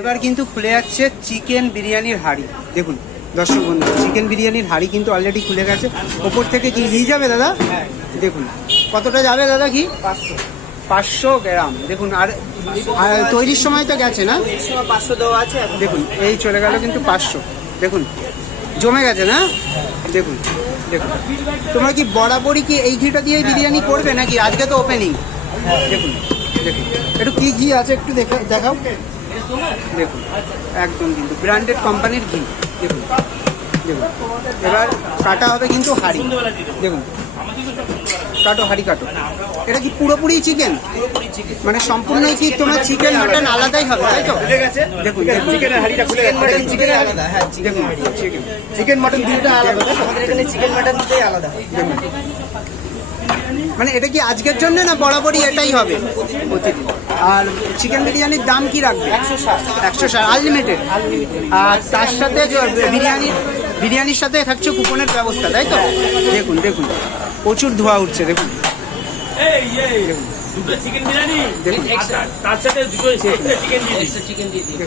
এবার কিন্তু খুলে যাচ্ছে চিকেন বিরিয়ানির হাঁড়ি। দেখুন দর্শক বন্ধু, চিকেন বিরিয়ানির হাঁড়ি কিন্তু অলরেডি খুলে গেছে। ওপর থেকে কি ঘি যাবে দাদা? দেখুন কতটা যাবে দাদা ঘি? 500 গ্রাম। দেখুন আর তৈরির সময় তো গেছে না? 500 দেওয়া আছে। দেখুন এই চলে গেল কিন্তু 500। দেখুন জমে গেছে না? দেখুন দেখুন, তোমরা কি বরাবরই কি এই ঘিটা দিয়ে বিরিয়ানি করবে নাকি আজকে তো ওপেনিং? দেখুন দেখুন একটু কি ঘি আছে একটু দেখাও। দেখুন একদম কিন্তু ব্র্যান্ডেড কোম্পানির ঘি। দেখুন দেখুন এবার কাটা হবে কিন্তু হাঁড়ি। দেখুন কাটো, হাঁড়ি কাটো। এটা কি পুরোপুরি চিকেন? মানে সম্পূর্ণই কি তোমার চিকেন মাটন আলাদাই হবে তাই তো? দেখুন চিকেনের হাঁড়িটা খুলে গেছে। চিকেনের আলাদা, হ্যাঁ দেখুন চিকেন মটন দুটোটা আলাদা। আমাদের এখানে চিকেন মটন দুটোই আলাদা। দেখুন মানে এটা কি আজকের জন্য না বরাবরই এটাই হবে প্রতিদিন? আর চিকেন বিরিয়ানির দাম কি রাখবে? 160 আনলিমিটেড। আর তার সাথে বিরিয়ানির সাথে থাকছে কুপনের ব্যবস্থা তাই তো? দেখুন দেখুন প্রচুর ধোঁয়া উঠছে। দেখুন দুটো চিকেন বিরিয়ানি, দেখুন তার সাথে দুটো চিকেন দিয়ে দিই।